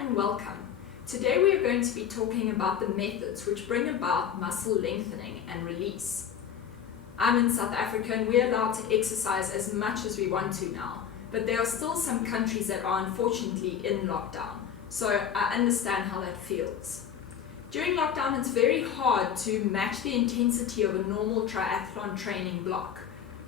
and welcome. Today we are going to be talking about the methods which bring about muscle lengthening and release. I'm in South Africa and we're allowed to exercise as much as we want to now, but there are still some countries that are unfortunately in lockdown, so I understand how that feels. During lockdown it's very hard to match the intensity of a normal triathlon training block.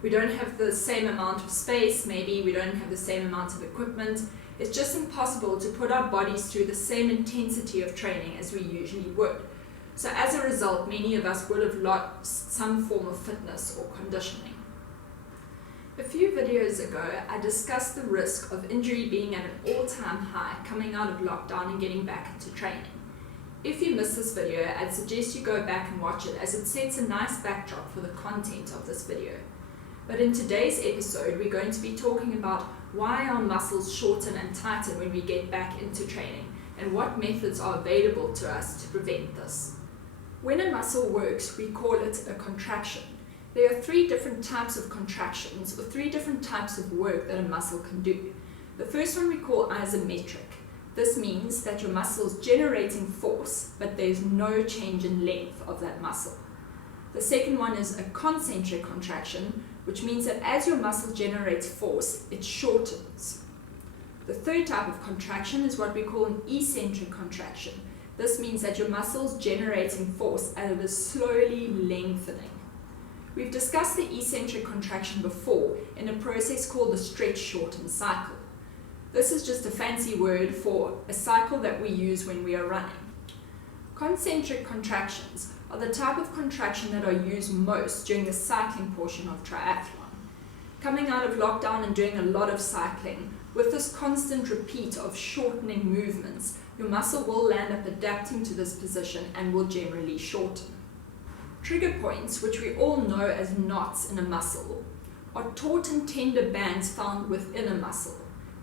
We don't have the same amount of space, maybe we don't have the same amount of equipment. It's just impossible to put our bodies through the same intensity of training as we usually would. So as a result, many of us would have lost some form of fitness or conditioning. A few videos ago, I discussed the risk of injury being at an all-time high coming out of lockdown and getting back into training. If you missed this video, I'd suggest you go back and watch it as it sets a nice backdrop for the content of this video. But in today's episode, we're going to be talking about why our muscles shorten and tighten when we get back into training and what methods are available to us to prevent this. When a muscle works, we call it a contraction. There are three different types of contractions or three different types of work that a muscle can do. The first one we call isometric. This means that your muscle is generating force, but there's no change in length of that muscle. The second one is a concentric contraction, which means that as your muscle generates force, it shortens. The third type of contraction is what we call an eccentric contraction. This means that your muscle is generating force and it is slowly lengthening. We've discussed the eccentric contraction before in a process called the stretch-shorten cycle. This is just a fancy word for a cycle that we use when we are running. Concentric contractions are the type of contraction that are used most during the cycling portion of triathlon. Coming out of lockdown and doing a lot of cycling, with this constant repeat of shortening movements, your muscle will land up adapting to this position and will generally shorten. Trigger points, which we all know as knots in a muscle, are taut and tender bands found within a muscle.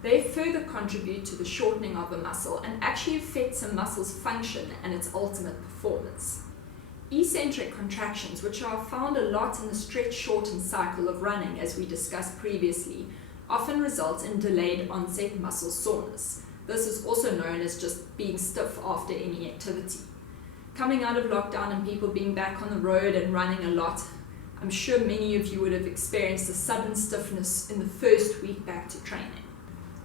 They further contribute to the shortening of a muscle and actually affects a muscle's function and its ultimate performance. Eccentric contractions, which are found a lot in the stretch-shorten cycle of running as we discussed previously, often result in delayed onset muscle soreness. This is also known as just being stiff after any activity. Coming out of lockdown and people being back on the road and running a lot, I'm sure many of you would have experienced a sudden stiffness in the first week back to training.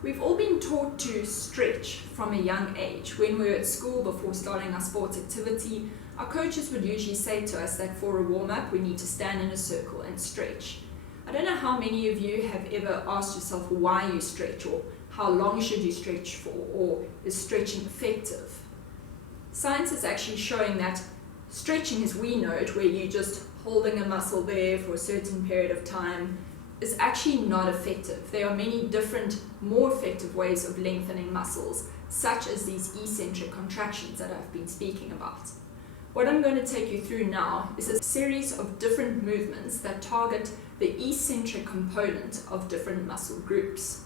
We've all been taught to stretch from a young age. When we were at school before starting our sports activity, our coaches would usually say to us that for a warm-up we need to stand in a circle and stretch. I don't know how many of you have ever asked yourself why you stretch or how long should you stretch for or is stretching effective. Science is actually showing that stretching as we know it, where you're just holding a muscle there for a certain period of time, is actually not effective. There are many different, more effective ways of lengthening muscles, such as these eccentric contractions that I've been speaking about. What I'm going to take you through now is a series of different movements that target the eccentric component of different muscle groups.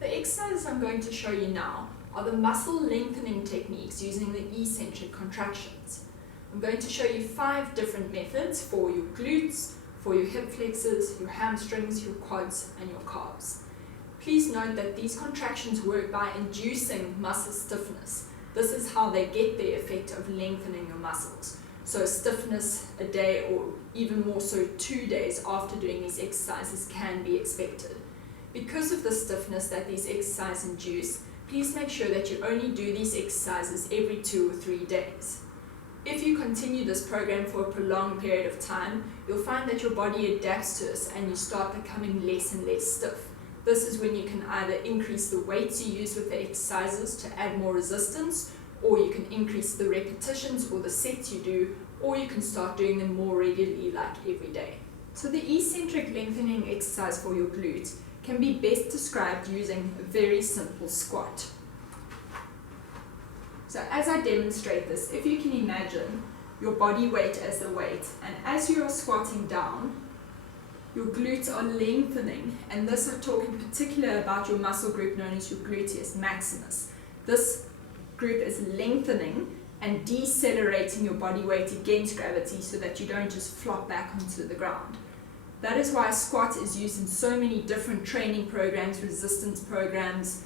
The exercises I'm going to show you now are the muscle lengthening techniques using the eccentric contractions. I'm going to show you 5 different methods for your glutes, for your hip flexors, your hamstrings, your quads, and your calves. Please note that these contractions work by inducing muscle stiffness. This is how they get the effect of lengthening your muscles. So stiffness a day or even more so 2 days after doing these exercises can be expected. Because of the stiffness that these exercises induce, please make sure that you only do these exercises every 2 or 3 days. If you continue this program for a prolonged period of time, you'll find that your body adapts to this and you start becoming less and less stiff. This is when you can either increase the weights you use with the exercises to add more resistance, or you can increase the repetitions or the sets you do, or you can start doing them more regularly like every day. So the eccentric lengthening exercise for your glutes can be best described using a very simple squat. So as I demonstrate this, if you can imagine your body weight as the weight, and as you are squatting down, your glutes are lengthening, and this I'm talking particularly about your muscle group known as your gluteus maximus. This group is lengthening and decelerating your body weight against gravity so that you don't just flop back onto the ground. That is why a squat is used in so many different training programs, resistance programs,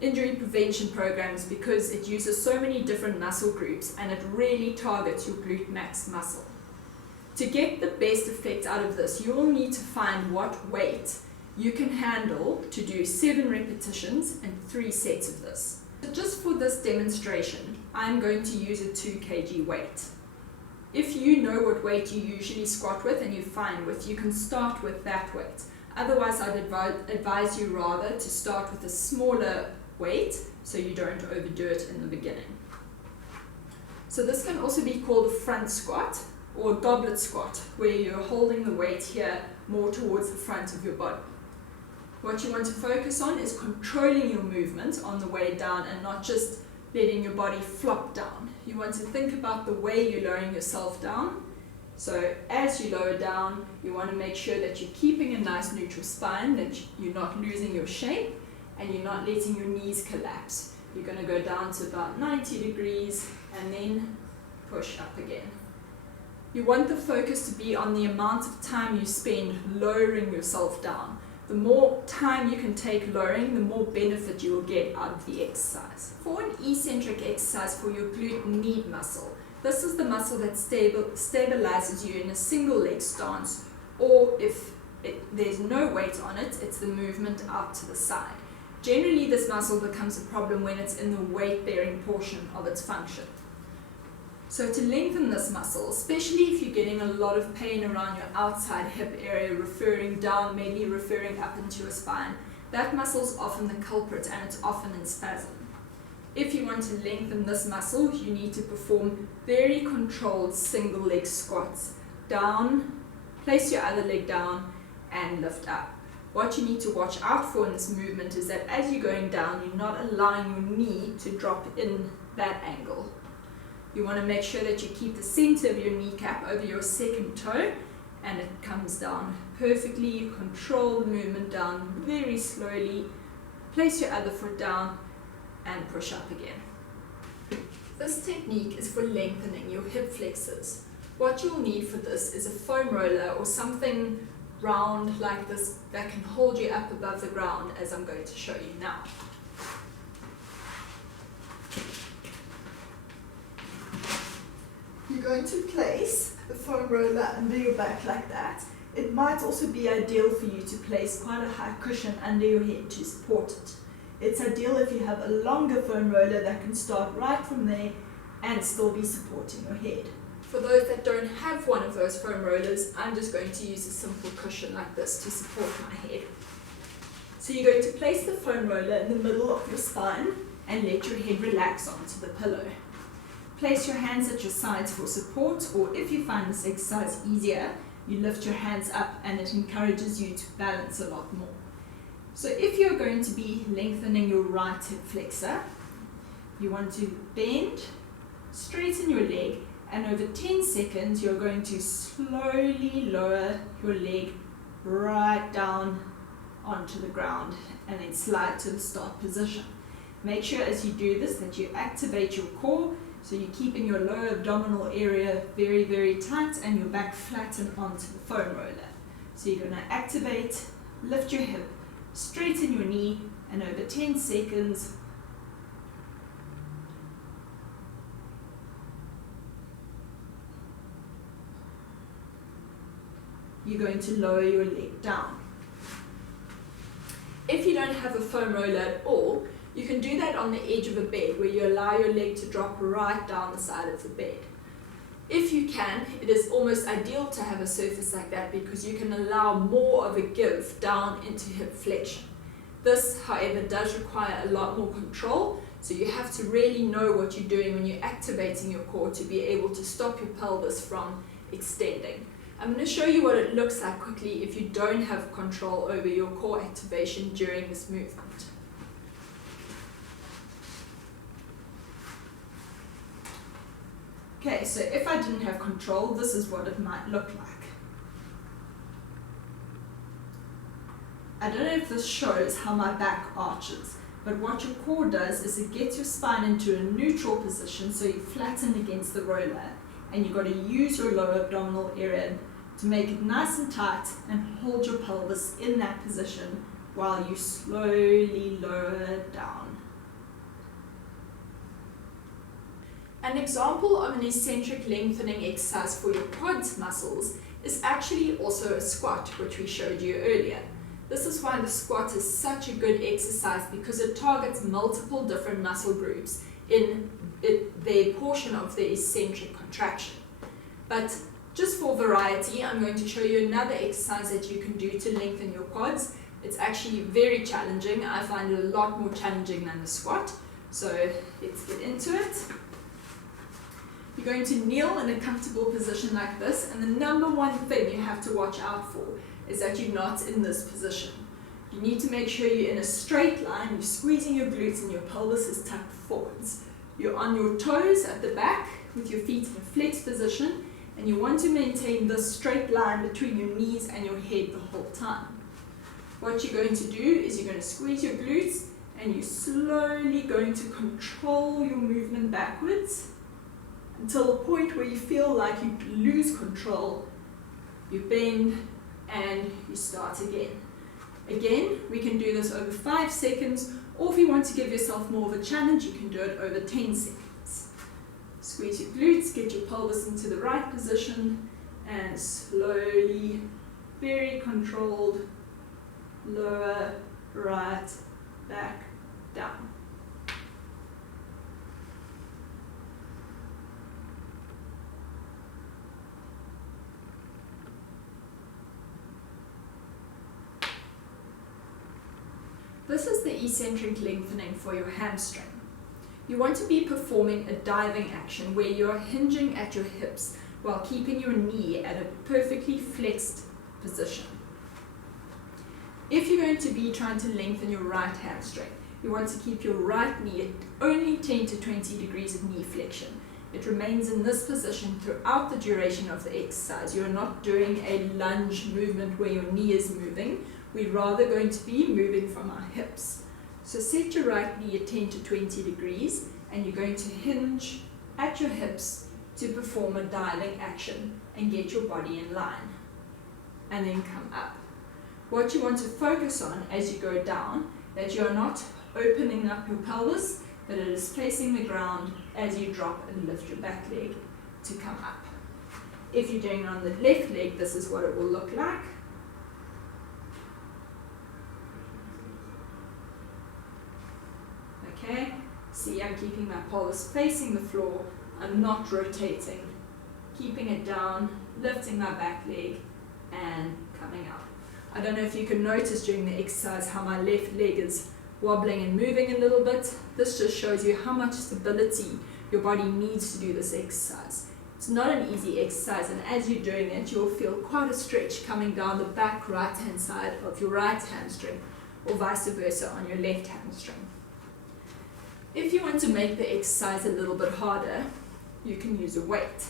injury prevention programs because it uses so many different muscle groups and it really targets your glute max muscle. To get the best effect out of this, you will need to find what weight you can handle to do 7 repetitions and 3 sets of this. So just for this demonstration, I'm going to use a 2 kg weight. If you know what weight you usually squat with and you're fine with, you can start with that weight. Otherwise, I'd advise you rather to start with a smaller weight so you don't overdo it in the beginning. So this can also be called a front squat or a goblet squat, where you're holding the weight here more towards the front of your body. What you want to focus on is controlling your movement on the way down and not just letting your body flop down. You want to think about the way you're lowering yourself down. So as you lower down, you want to make sure that you're keeping a nice neutral spine, that you're not losing your shape, and you're not letting your knees collapse. You're going to go down to about 90 degrees and then push up again. You want the focus to be on the amount of time you spend lowering yourself down. The more time you can take lowering, the more benefit you will get out of the exercise. For an eccentric exercise for your glute med muscle, this is the muscle that stabilizes you in a single leg stance, or if there's no weight on it, it's the movement out to the side. Generally, this muscle becomes a problem when it's in the weight-bearing portion of its function. So to lengthen this muscle, especially if you're getting a lot of pain around your outside hip area, referring down, maybe referring up into your spine, that muscle is often the culprit and it's often in spasm. If you want to lengthen this muscle, you need to perform very controlled single leg squats. Down, place your other leg down and lift up. What you need to watch out for in this movement is that as you're going down, you're not allowing your knee to drop in that angle. You want to make sure that you keep the center of your kneecap over your second toe and it comes down perfectly. You control the movement down very slowly. Place your other foot down and push up again. This technique is for lengthening your hip flexors. What you'll need for this is a foam roller or something round like this that can hold you up above the ground, as I'm going to show you now. You're going to place the foam roller under your back like that. It might also be ideal for you to place quite a high cushion under your head to support it. It's ideal if you have a longer foam roller that can start right from there and still be supporting your head. For those that don't have one of those foam rollers, I'm just going to use a simple cushion like this to support my head. So you're going to place the foam roller in the middle of your spine and let your head relax onto the pillow. Place your hands at your sides for support, or if you find this exercise easier, you lift your hands up and it encourages you to balance a lot more. So if you're going to be lengthening your right hip flexor, you want to bend, straighten your leg, and over 10 seconds you're going to slowly lower your leg right down onto the ground and then slide to the start position. Make sure as you do this that you activate your core, so you're keeping your lower abdominal area very, very tight and your back flattened onto the foam roller. So you're going to activate, lift your hip, straighten your knee, and over 10 seconds, you're going to lower your leg down. If you don't have a foam roller at all, you can do that on the edge of a bed where you allow your leg to drop right down the side of the bed. If you can, it is almost ideal to have a surface like that because you can allow more of a give down into hip flexion. This, however, does require a lot more control, so you have to really know what you're doing when you're activating your core to be able to stop your pelvis from extending. I'm going to show you what it looks like quickly if you don't have control over your core activation during this movement. Okay, so if I didn't have control, this is what it might look like. I don't know if this shows how my back arches, but what your core does is it gets your spine into a neutral position, so you flatten against the roller, and you've got to use your lower abdominal area to make it nice and tight and hold your pelvis in that position while you slowly lower down. An example of an eccentric lengthening exercise for your quads muscles is actually also a squat, which we showed you earlier. This is why the squat is such a good exercise, because it targets multiple different muscle groups in their portion of the eccentric contraction. But just for variety, I'm going to show you another exercise that you can do to lengthen your quads. It's actually very challenging. I find it a lot more challenging than the squat. So let's get into it. You're going to kneel in a comfortable position like this, and the number one thing you have to watch out for is that you're not in this position. You need to make sure you're in a straight line, you're squeezing your glutes and your pelvis is tucked forwards. You're on your toes at the back with your feet in a flexed position, and you want to maintain this straight line between your knees and your head the whole time. What you're going to do is you're going to squeeze your glutes, and you're slowly going to control your movement backwards until the point where you feel like you lose control. You bend and you start again. Again, we can do this over 5 seconds, or if you want to give yourself more of a challenge, you can do it over 10 seconds. Squeeze your glutes, get your pelvis into the right position, and slowly, very controlled, lower, right, back, down. This is the eccentric lengthening for your hamstring. You want to be performing a diving action where you are hinging at your hips while keeping your knee at a perfectly flexed position. If you're going to be trying to lengthen your right hamstring, you want to keep your right knee at only 10 to 20 degrees of knee flexion. It remains in this position throughout the duration of the exercise. You're not doing a lunge movement where your knee is moving. We're rather going to be moving from our hips. So set your right knee at 10 to 20 degrees, and you're going to hinge at your hips to perform a diving action and get your body in line. And then come up. What you want to focus on as you go down, that you are not opening up your pelvis, but it is facing the ground as you drop and lift your back leg to come up. If you're doing it on the left leg, this is what it will look like. Okay, see, I'm keeping my pelvis facing the floor, I'm not rotating, keeping it down, lifting my back leg and coming up. I don't know if you can notice during the exercise how my left leg is wobbling and moving a little bit. This just shows you how much stability your body needs to do this exercise. It's not an easy exercise, and as you're doing it, you'll feel quite a stretch coming down the back right hand side of your right hamstring, or vice versa on your left hamstring. If you want to make the exercise a little bit harder, you can use a weight.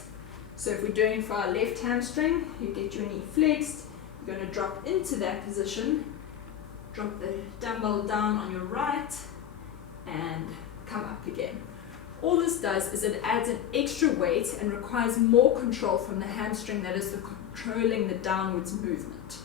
So if we're doing it for our left hamstring, you get your knee flexed, you're going to drop into that position, drop the dumbbell down on your right, and come up again. All this does is it adds an extra weight and requires more control from the hamstring, that is controlling the downwards movement.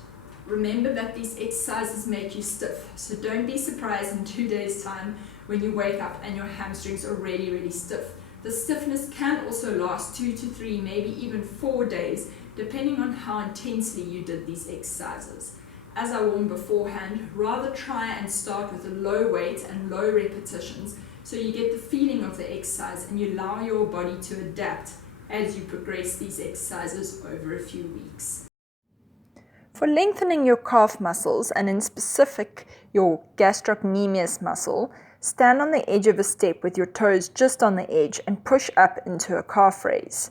Remember that these exercises make you stiff, so don't be surprised in 2 days' time when you wake up and your hamstrings are really, really stiff. The stiffness can also last 2 to 3, maybe even 4 days, depending on how intensely you did these exercises. As I warned beforehand, rather try and start with a low weight and low repetitions so you get the feeling of the exercise and you allow your body to adapt as you progress these exercises over a few weeks. For lengthening your calf muscles, and in specific your gastrocnemius muscle, stand on the edge of a step with your toes just on the edge and push up into a calf raise.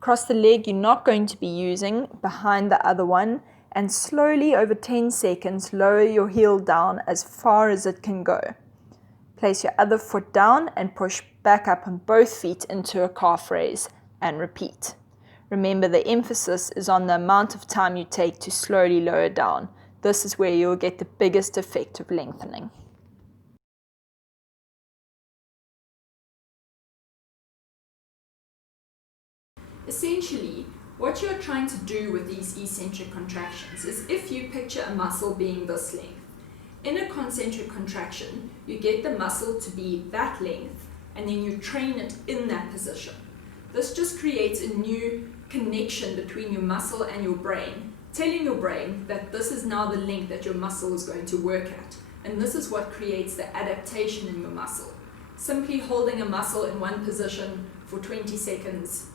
Cross the leg you're not going to be using behind the other one, and slowly over 10 seconds lower your heel down as far as it can go. Place your other foot down and push back up on both feet into a calf raise, and repeat. Remember, the emphasis is on the amount of time you take to slowly lower down. This is where you'll get the biggest effect of lengthening. Essentially, what you're trying to do with these eccentric contractions is, if you picture a muscle being this length, in a concentric contraction, you get the muscle to be that length, and then you train it in that position. This just creates a new connection between your muscle and your brain, telling your brain that this is now the link that your muscle is going to work at. And this is what creates the adaptation in your muscle. Simply holding a muscle in one position for 20 seconds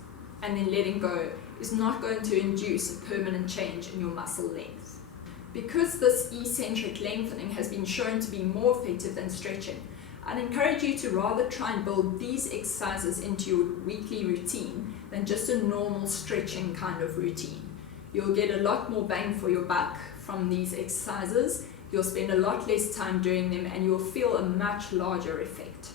and then letting go is not going to induce a permanent change in your muscle length. Because this eccentric lengthening has been shown to be more effective than stretching, I'd encourage you to rather try and build these exercises into your weekly routine than just a normal stretching kind of routine. You'll get a lot more bang for your buck from these exercises, you'll spend a lot less time doing them, and you'll feel a much larger effect.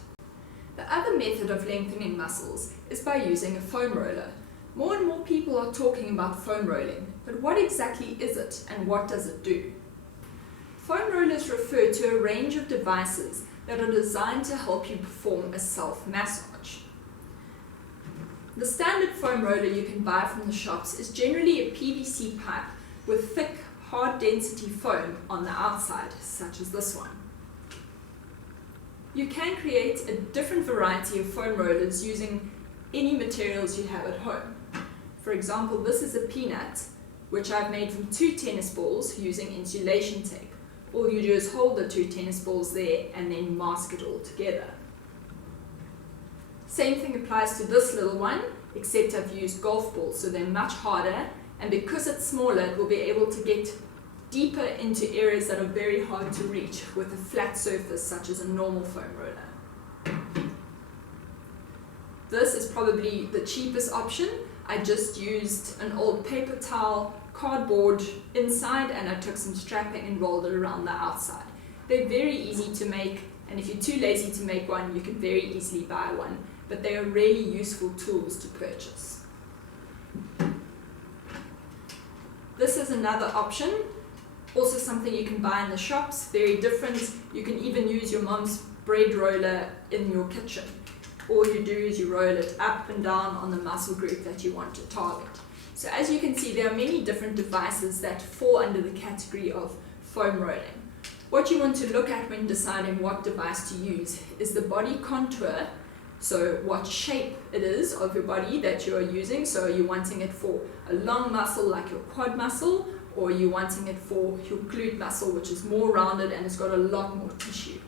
The other method of lengthening muscles is by using a foam roller. More and more people are talking about foam rolling, but what exactly is it and what does it do? Foam rollers refer to a range of devices that are designed to help you perform a self-massage. The standard foam roller you can buy from the shops is generally a PVC pipe with thick, hard density foam on the outside, such as this one. You can create a different variety of foam rollers using any materials you have at home. For example, this is a peanut, which I've made from 2 tennis balls using insulation tape. All you do is hold the 2 tennis balls there and then mask it all together. Same thing applies to this little one, except I've used golf balls, so they're much harder, and because it's smaller, it will be able to get deeper into areas that are very hard to reach with a flat surface such as a normal foam roller. This is probably the cheapest option. I just used an old paper towel, cardboard inside, and I took some strapping and rolled it around the outside. They're very easy to make, and if you're too lazy to make one, you can very easily buy one, but they are really useful tools to purchase. This is another option, also something you can buy in the shops, very different. You can even use your mom's bread roller in your kitchen. All you do is you roll it up and down on the muscle group that you want to target. So as you can see, there are many different devices that fall under the category of foam rolling. What you want to look at when deciding what device to use is the body contour, so what shape it is of your body that you are using. So are you wanting it for a long muscle like your quad muscle, or are you wanting it for your glute muscle, which is more rounded and it's got a lot more tissue?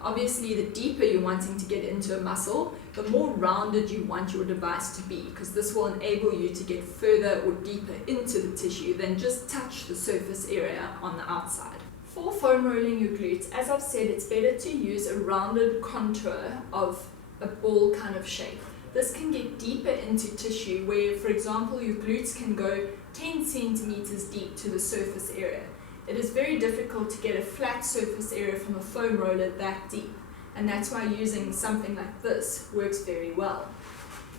Obviously, the deeper you're wanting to get into a muscle, the more rounded you want your device to be, because this will enable you to get further or deeper into the tissue than just touch the surface area on the outside. For foam rolling your glutes, as I've said, it's better to use a rounded contour of a ball kind of shape. This can get deeper into tissue where, for example, your glutes can go 10 centimeters deep to the surface area. It is very difficult to get a flat surface area from a foam roller that deep, and that's why using something like this works very well.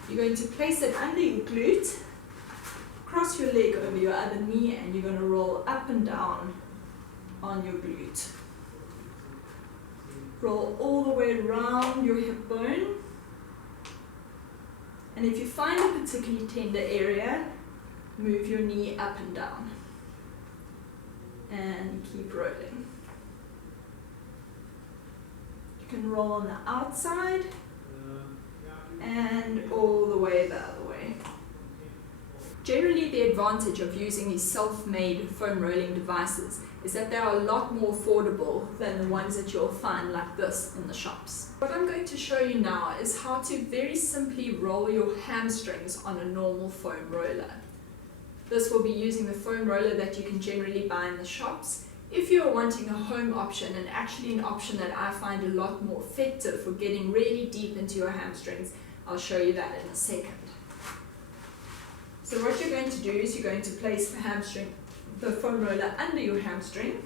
You're going to place it under your glute, cross your leg over your other knee, and you're going to roll up and down on your glute. Roll all the way around your hip bone, and if you find a particularly tender area, move your knee up and down. And keep rolling. You can roll on the outside and all the way the other way. Generally, the advantage of using these self-made foam rolling devices is that they are a lot more affordable than the ones that you'll find like this in the shops. What I'm going to show you now is how to very simply roll your hamstrings on a normal foam roller. This will be using the foam roller that you can generally buy in the shops. If you're wanting a home option, and actually an option that I find a lot more effective for getting really deep into your hamstrings, I'll show you that in a second. So what you're going to do is you're going to place the foam roller under your hamstring,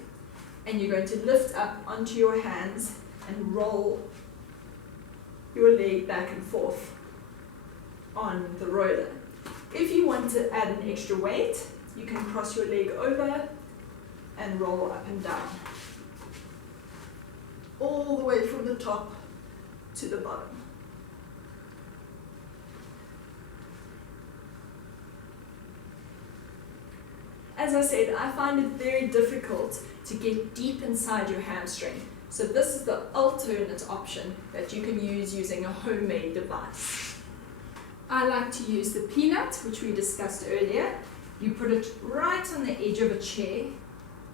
and you're going to lift up onto your hands and roll your leg back and forth on the roller. If you want to add an extra weight, you can cross your leg over and roll up and down, all the way from the top to the bottom. As I said, I find it very difficult to get deep inside your hamstring. So this is the alternate option that you can use using a homemade device. I like to use the peanut, which we discussed earlier. You put it right on the edge of a chair,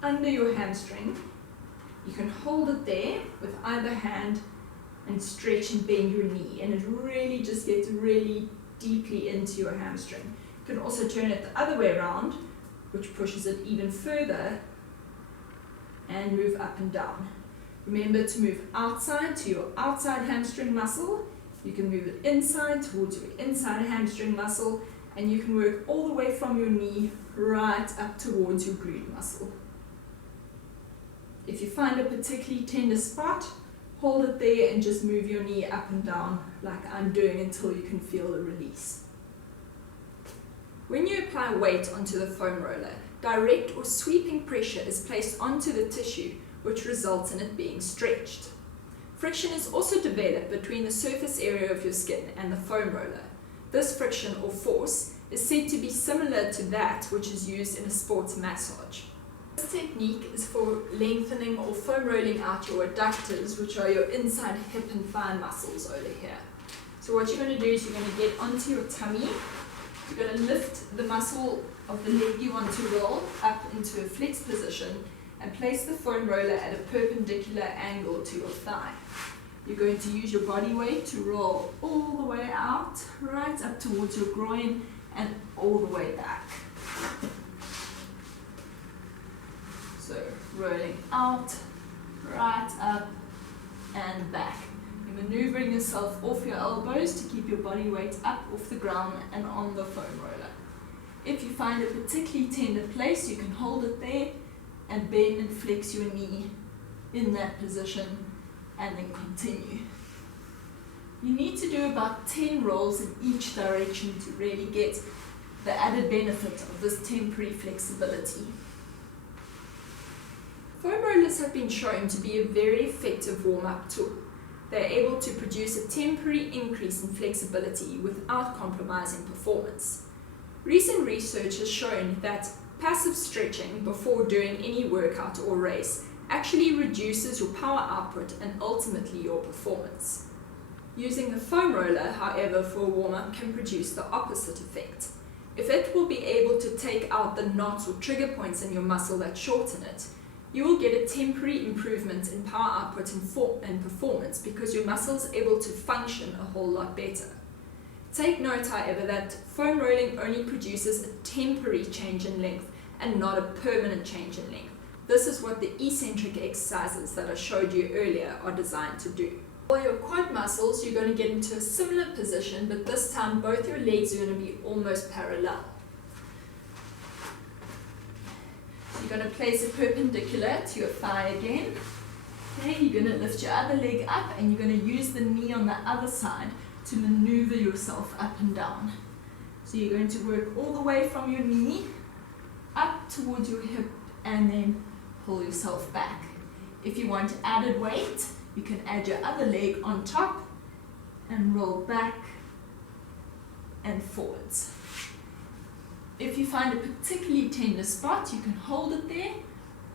under your hamstring. You can hold it there with either hand and stretch and bend your knee, and it really just gets really deeply into your hamstring. You can also turn it the other way around, which pushes it even further, and move up and down. Remember to move outside to your outside hamstring muscle. You can move it inside towards your inside hamstring muscle, and you can work all the way from your knee right up towards your glute muscle. If you find a particularly tender spot, hold it there and just move your knee up and down like I'm doing until you can feel the release. When you apply weight onto the foam roller, direct or sweeping pressure is placed onto the tissue, which results in it being stretched. Friction is also developed between the surface area of your skin and the foam roller. This friction or force is said to be similar to that which is used in a sports massage. This technique is for lengthening or foam rolling out your adductors, which are your inside hip and thigh muscles over here. So what you're going to do is you're going to get onto your tummy. You're going to lift the muscle of the leg you want to roll up into a flex position and place the foam roller at a perpendicular angle to your thigh. You're going to use your body weight to roll all the way out, right up towards your groin and all the way back. So rolling out, right up and back. You're maneuvering yourself off your elbows to keep your body weight up off the ground and on the foam roller. If you find a particularly tender place, you can hold it there and bend and flex your knee in that position and then continue. You need to do about 10 rolls in each direction to really get the added benefit of this temporary flexibility. Foam rollers have been shown to be a very effective warm-up tool. They're able to produce a temporary increase in flexibility without compromising performance. Recent research has shown that passive stretching before doing any workout or race actually reduces your power output and ultimately your performance. Using the foam roller, however, for a warm-up can produce the opposite effect. If it will be able to take out the knots or trigger points in your muscle that shorten it, you will get a temporary improvement in power output and performance because your muscle is able to function a whole lot better. Take note, however, that foam rolling only produces a temporary change in length and not a permanent change in length. This is what the eccentric exercises that I showed you earlier are designed to do. For your quad muscles, you're going to get into a similar position, but this time both your legs are going to be almost parallel. You're going to place it perpendicular to your thigh again. Okay, you're going to lift your other leg up and you're going to use the knee on the other side to maneuver yourself up and down. So you're going to work all the way from your knee up towards your hip and then pull yourself back. If you want added weight, you can add your other leg on top and roll back and forwards. If you find a particularly tender spot, you can hold it there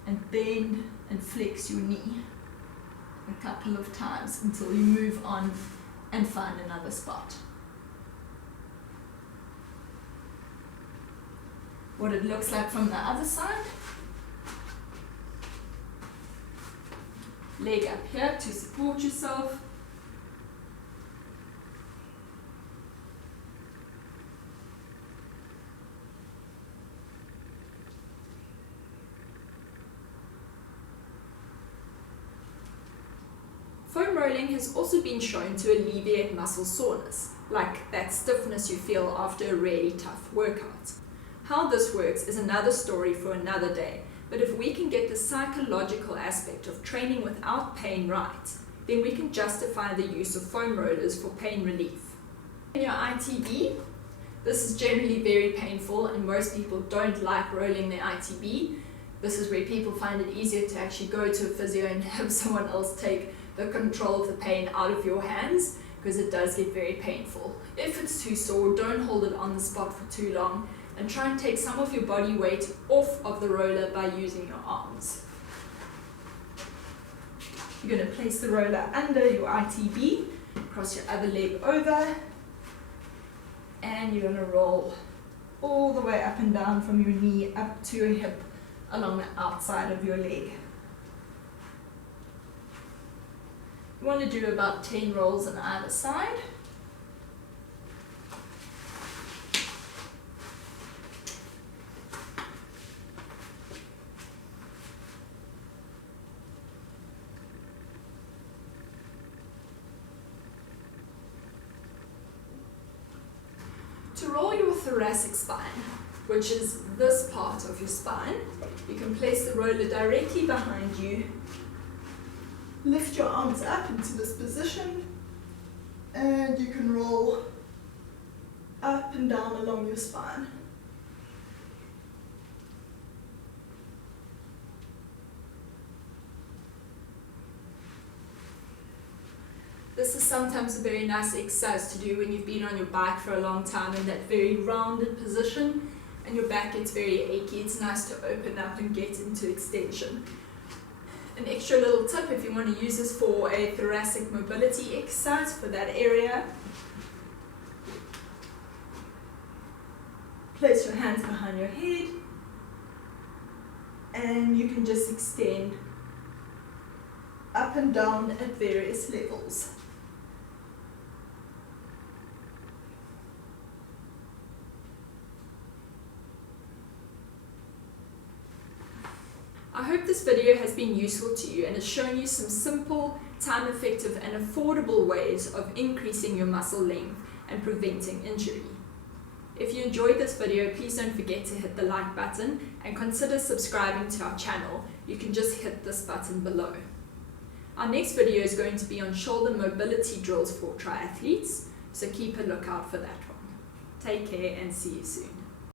and bend and flex your knee a couple of times until you move on and find another spot. What it looks like from the other side. Leg up here to support yourself. Foam rolling has also been shown to alleviate muscle soreness, like that stiffness you feel after a really tough workout. How this works is another story for another day, but if we can get the psychological aspect of training without pain right, then we can justify the use of foam rollers for pain relief. In your ITB, this is generally very painful and most people don't like rolling their ITB. This is where people find it easier to actually go to a physio and have someone else take the control of the pain out of your hands, because it does get very painful. If it's too sore, don't hold it on the spot for too long and try and take some of your body weight off of the roller by using your arms. You're going to place the roller under your ITB, cross your other leg over, and you're going to roll all the way up and down from your knee up to your hip along the outside of your leg. You want to do about 10 rolls on either side. To roll your thoracic spine, which is this part of your spine, you can place the roller directly behind you. Lift your arms up into this position, and you can roll up and down along your spine. This is sometimes a very nice exercise to do when you've been on your bike for a long time in that very rounded position and your back gets very achy. It's nice to open up and get into extension. An extra little tip if you want to use this for a thoracic mobility exercise for that area. Place your hands behind your head and you can just extend up and down at various levels. I hope this video has been useful to you and has shown you some simple, time-effective and affordable ways of increasing your muscle length and preventing injury. If you enjoyed this video, please don't forget to hit the like button and consider subscribing to our channel. You can just hit this button below. Our next video is going to be on shoulder mobility drills for triathletes, so keep a lookout for that one. Take care and see you soon.